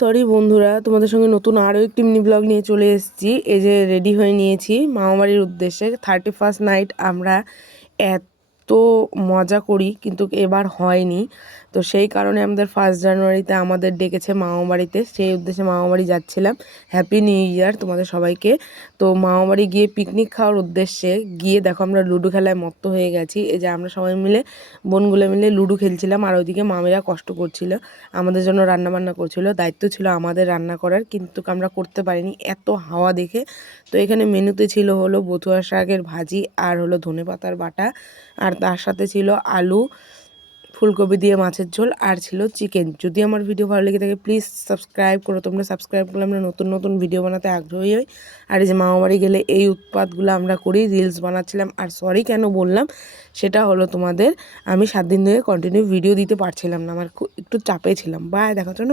Sorry বন্ধুরা, তোমাদের সঙ্গে নতুন আরও একটি মিনি ব্লগ নিয়ে চলে এসেছি। এই যে রেডি হয়ে নিয়েছি মামাবাড়ির উদ্দেশ্যে। 31st নাইট আমরা এত মজা করি, কিন্তু এবার হয়নি। তো সেই কারণে আমাদের 1 জানুয়ারিতে আমাদের ডেকেছে মামাবাড়িতে, সেই উদ্দেশ্যে মামাবাড়ি যাচ্ছিলাম। হ্যাপি নিউ ইয়ার তোমাদের সবাইকে। তো মামাবাড়ি গিয়ে পিকনিক খাওয়ার উদ্দেশ্যে গিয়ে দেখো আমরা লুডো খেলায় মত্ত হয়ে গেছি। এই যে আমরা সবাই মিলে, বোনগুলো মিলে লুডো খেলছিলাম, আর ওইদিকে মামিরা কষ্ট করছিল, আমাদের জন্য রান্নাবান্না করছিল। দায়িত্ব ছিল আমাদের রান্না করার, কিন্তু আমরা করতে পারিনি এত হাওয়া দেখে। তো এখানে মেনুতে ছিল হলো বথুয়া শাকের ভাজি, আর হলো ধনেপাতার বাটা, আর তার সাথে ছিল আলু, ফুলকপি দিয়ে মাছের ঝোল, আর ছিল চিকেন। যদি আমার ভিডিও ভালো লেগে থাকে প্লিজ সাবস্ক্রাইব করো। তোমরা সাবস্ক্রাইব করলে আমরা নতুন নতুন ভিডিও বানাতে আগ্রহী হই। আর এই যে মামাবাড়ি গেলে এই উৎপাতগুলো আমরা করি, রিলস বানাচ্ছিলাম। আর সরি কেন বললাম সেটা হলো, তোমাদের আমি 7 দিন ধরে কন্টিনিউ ভিডিও দিতে পারছিলাম না, আমার একটু চাপে ছিলাম। বাই, দেখার জন্য।